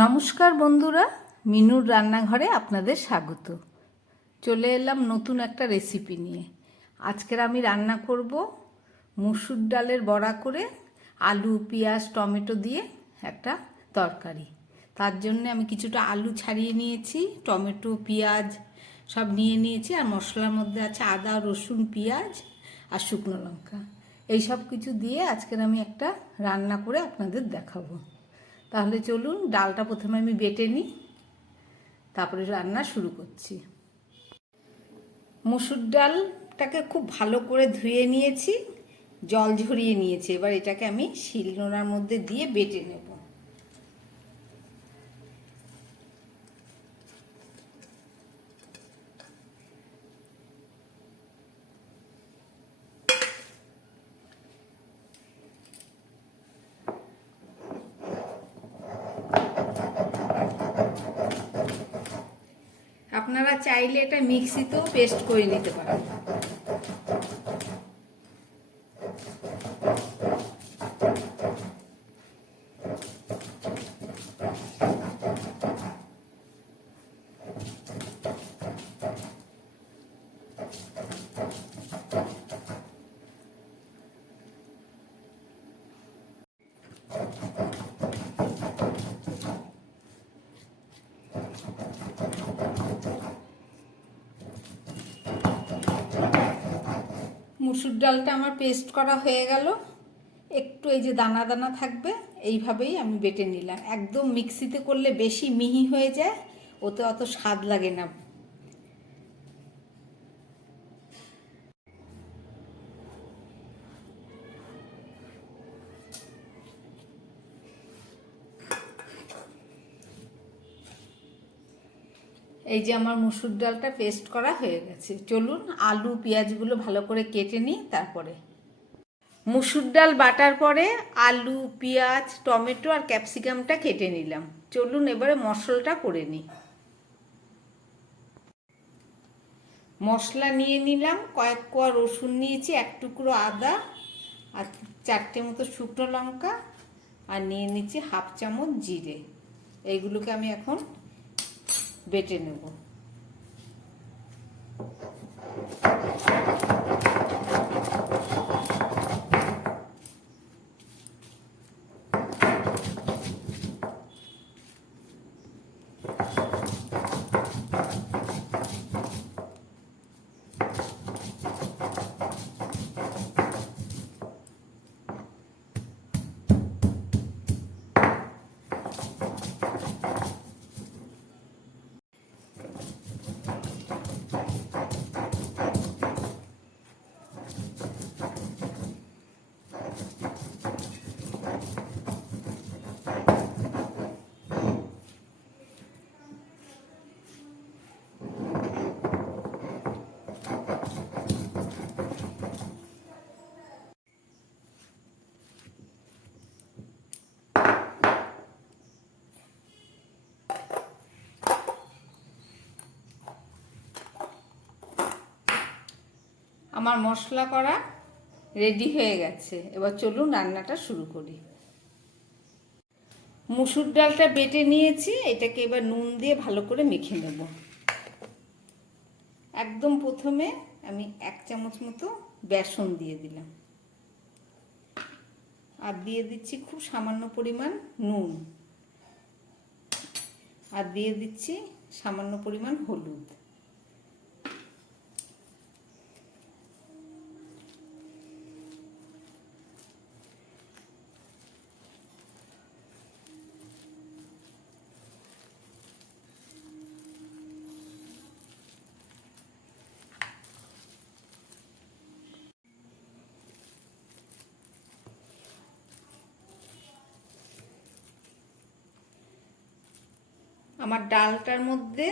নমস্কার বন্ধুরা, মিনুর রান্নাঘরে আপনাদের স্বাগত। চলে এলাম নতুন একটা রেসিপি নিয়ে। আজকের আমি রান্না করব মুসুর ডালের বড়া করে আলু পেঁয়াজ টমেটো দিয়ে একটা তরকারি। তার জন্য আমি কিছুটা আলু ছাড়িয়ে নিয়েছি, টমেটো পেঁয়াজ সব নিয়ে নিয়েছি, আর মশলার মধ্যে আছে আদা রসুন পেঁয়াজ আর শুকনো লঙ্কা। এই সব কিছু দিয়ে আজকের আমি একটা রান্না করে আপনাদের দেখাবো। তাহলে চলুন, ডালটা প্রথমে আমি বেটে নিই, তারপরে রান্না শুরু করছি। মুসুর ডালটাকে খুব ভালো করে ধুয়ে নিয়েছি, জল ঝরিয়ে নিয়েছি। এবার এটাকে আমি শিলনোড়ার মধ্যে দিয়ে বেটে নেব। আপনারা চাইলে এটা মিক্সিতেও পেস্ট করে নিতে পারেন। মুসুর ডালটা আমার পেস্ট করা হয়ে গেল। একটু এই যে দানা দানা থাকবে, এইভাবেই আমি বেটে নিলাম। একদম মিক্সিতে করলে বেশি মিহি হয়ে যায়, ওতে অত স্বাদ লাগে না। এই যে আমার মুসুর ডালটা পেস্ট করা হয়ে গেছে। চলুন আলু পেঁয়াজগুলো ভালো করে কেটে নিই। তারপরে মুসুর ডাল বাটার পরে আলু পেঁয়াজ টমেটো আর ক্যাপসিকামটা কেটে নিলাম। চলুন এবারে মশলাটা করে নিই। মশলা নিয়ে নিলাম, কয়েক কোয়া রসুন নিয়েছি, এক টুকরো আদা আর 4টে মতো শুকনো লঙ্কা, আর নিয়ে নিচ্ছি হাফ চামচ জিরে। এইগুলোকে আমি এখন বেটে নেব। আমার মশলা করা রেডি হয়ে গেছে। এবার চলুন রান্নাটা শুরু করি। মুসুর ডালটা বেটে নিয়েছি, এটাকে এবার নুন দিয়ে ভালো করে মেখে নেব। একদম প্রথমে আমি 1 চামচ মতো বেসন দিয়ে দিলাম, আর দিয়ে দিচ্ছি খুব সামান্য পরিমাণ নুন, আর দিয়ে দিচ্ছি সামান্য পরিমাণ হলুদ। আমার ডালটার মধ্যে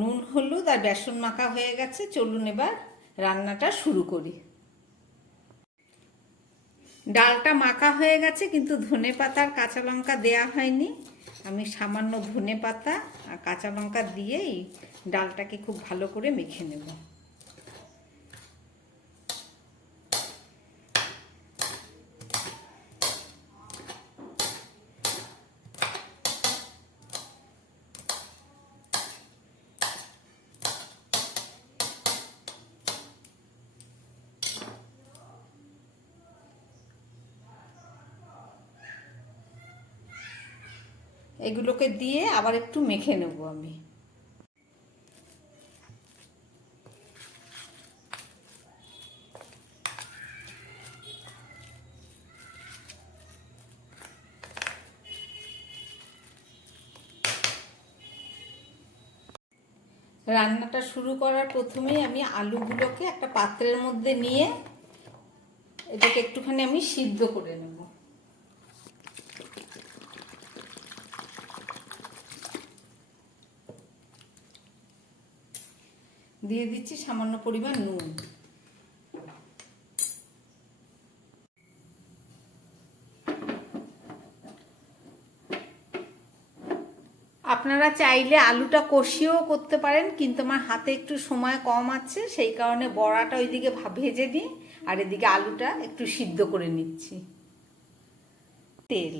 নুন হলুদ আর বেসন মাখা হয়ে গেছে। চলুন এবার রান্নাটা শুরু করি। ডালটা মাখা হয়ে গেছে, কিন্তু ধনে পাতা আর কাঁচা লঙ্কা দেয়া হয়নি। আমি সামান্য ধনে পাতা আর কাঁচা লঙ্কা দিয়েই ডালটাকে খুব ভালো করে মেখে নেব। এগুলোকে দিয়ে আবার একটু মেখে নেব আমি। রান্নাটা শুরু করার প্রথমেই আমি আলুগুলোকে একটা পাত্রের মধ্যে নিয়ে এটাকে একটুখানি আমি সিদ্ধ করে নেব। দিয়ে দিচ্ছি সামান্য পরিমাণ নুন। আপনারা চাইলে আলুটা কষিয়েও করতে পারেন, কিন্তু আমার হাতে একটু সময় কম আছে, সেই কারণে বড়াটা ওইদিকে ভেজে নিই আর এদিকে আলুটা একটু সিদ্ধ করে নিচ্ছি। তেল,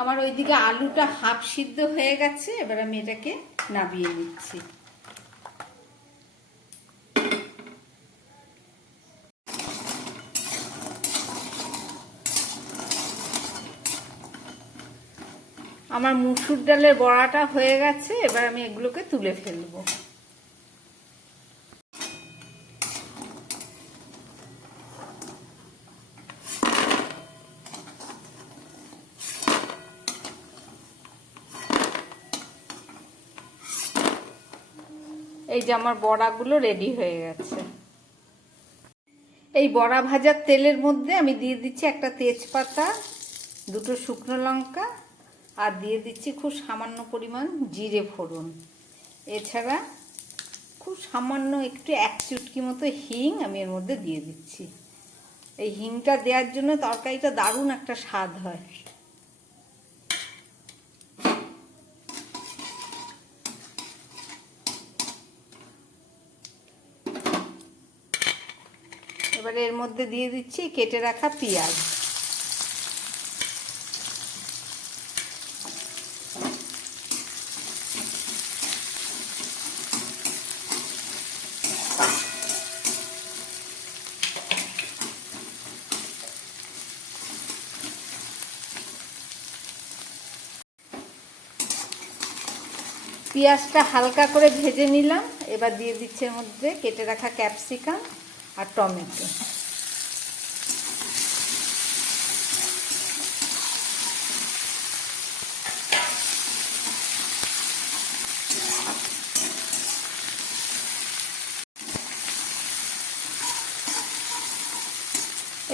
আমার ওইদিকে আলুটা হাফ সিদ্ধ হয়ে গেছে, এবার আমি এটাকে নামিয়ে নিচ্ছি। আমার মুসুর ডালের বড়াটা হয়ে গেছে, এবার আমি এগুলোকে তুলে ফেলবো। এই যে আমার বড়াগুলো রেডি হয়ে গেছে। এই বড়া ভাজার তেলের মধ্যে আমি দিয়ে দিচ্ছি একটা তেজপাতা, দুটো শুকনো লঙ্কা, আর দিয়ে দিচ্ছি খুব সামান্য পরিমাণ জিরে ফোড়ন। এছাড়া খুব সামান্য একটু এক চুটকি মতো হিং আমি এর মধ্যে দিয়ে দিচ্ছি। এই হিংটা দেওয়ার জন্য তরকারিটা দারুণ একটা স্বাদ হয়। এবারে এর মধ্যে দিয়ে দিচ্ছি কেটে রাখা পেঁয়াজ। পেঁয়াজটা হালকা করে ভেজে নিলাম, এবার দিয়ে দিচ্ছি এর মধ্যে কেটে রাখা ক্যাপসিকাম আর টমেটো।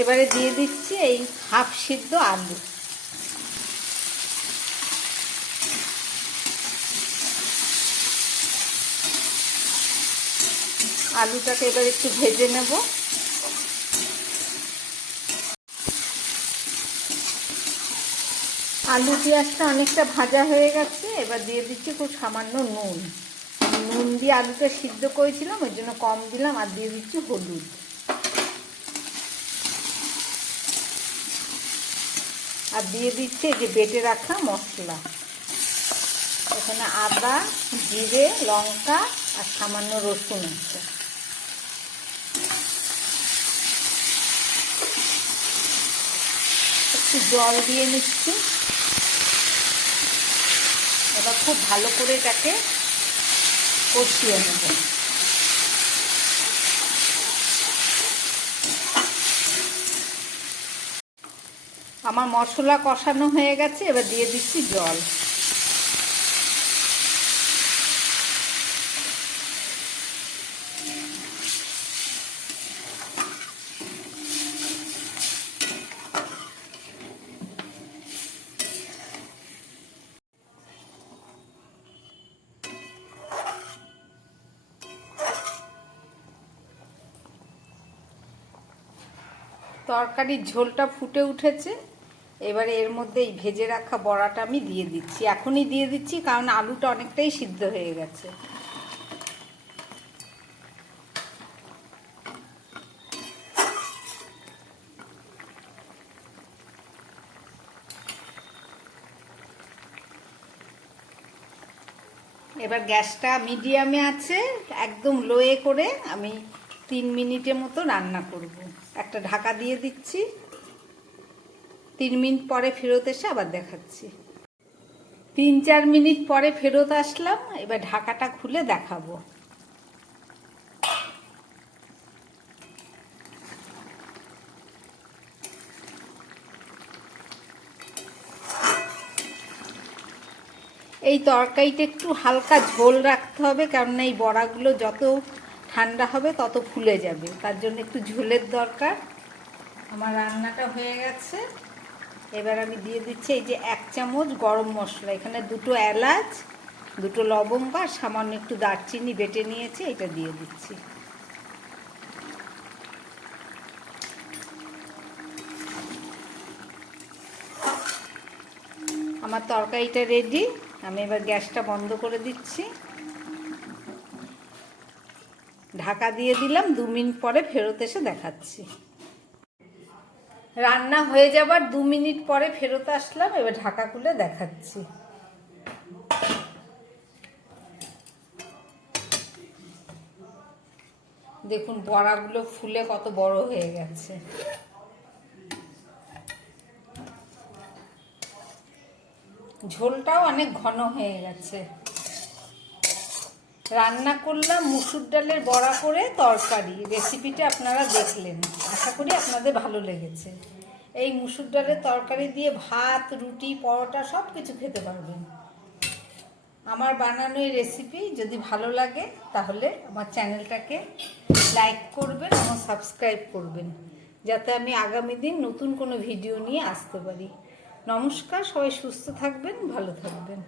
এবারে দিয়ে দিচ্ছি এই হাফ সিদ্ধ আলু। আলুটাকে এবার একটু ভেজে নেব। আলু পেঁয়াজটা অনেকটা ভাজা হয়ে গেছে, এবার দিয়ে দিচ্ছি খুব সামান্য নুন। নুন দিয়ে আলুটা সিদ্ধ করেছিলাম, ওই জন্য কম দিলাম, আর দিয়ে দিচ্ছি হলুদ। আর দিয়ে দিচ্ছি এই যে বেটে রাখা মশলা। এখানে আদা, জিরে, লঙ্কা আর সামান্য রসুন আছে। একটু জল দিয়ে নিচ্ছি। এবার খুব ভালো করে এটাকে কষিয়ে নেব। আমার মশলা কষানো হয়ে গেছে, এবার দিয়ে দিচ্ছি জল। তরকারির ঝোলটা ফুটে উঠেছে। এবারে এর মধ্যে এই ভেজে রাখা বড়াটা আমি দিয়ে দিচ্ছি। এখনই দিয়ে দিচ্ছি কারণ আলুটা অনেকটাই সিদ্ধ হয়ে গেছে। এবার গ্যাসটা মিডিয়ামে আছে, একদম লোয়ে করে আমি 3 মিনিটের মতো রান্না করব। একটা ঢাকা দিয়ে দিচ্ছি। 3 মিনিট পরে ফেরত এসে আবার দেখাচ্ছি। 3-4 মিনিট পরে ফেরত আসলাম। এবার ঢাকাটা খুলে দেখাবো। এই তরকারিটা একটু হালকা ঝোল রাখতে হবে, কারণ এই বড়াগুলো যত ঠান্ডা হবে তত ফুলে যাবে, তার জন্য একটু ঝোলের দরকার। আমার রান্নাটা হয়ে গেছে। এবার আমি দিয়ে দিচ্ছি এই যে 1 চামচ গরম মশলা। এখানে 2টো এলাচ, 2টো লবঙ্গ আর সামান্য একটু দারচিনি বেটে নিয়েছি, এটা দিয়ে দিচ্ছি। আমার তরকারিটা রেডি। আমি এবার গ্যাসটা বন্ধ করে দিচ্ছি। ঢাকা দিয়ে দিলাম। 2 মিনিট পরে ফেরত এসে দেখাচ্ছি। রান্না হয়ে যাবার 2 মিনিট পরে ফেরত আসলাম। এবার ঢাকা খুলে দেখাচ্ছি। দেখুন বড়াগুলো ফুলে কত বড় হয়ে গেছে। ঝোলটাও অনেক ঘন হয়ে গেছে। রান্না করলাম মুসুর ডালের বড়া করে তরকারি। রেসিপিটা আপনারা দেখলেন, আশা করি আপনাদের ভালো লেগেছে। এই মুসুর ডালের তরকারি দিয়ে ভাত, রুটি, পরোটা সব কিছু খেতে পারবেন। আমার বানানো এই রেসিপি যদি ভালো লাগে তাহলে আমার চ্যানেলটাকে লাইক করবেন এবং সাবস্ক্রাইব করবেন, যাতে আমি আগামী দিন নতুন কোনো ভিডিও নিয়ে আসতে পারি। নমস্কার, সবাই সুস্থ থাকবেন, ভালো থাকবেন।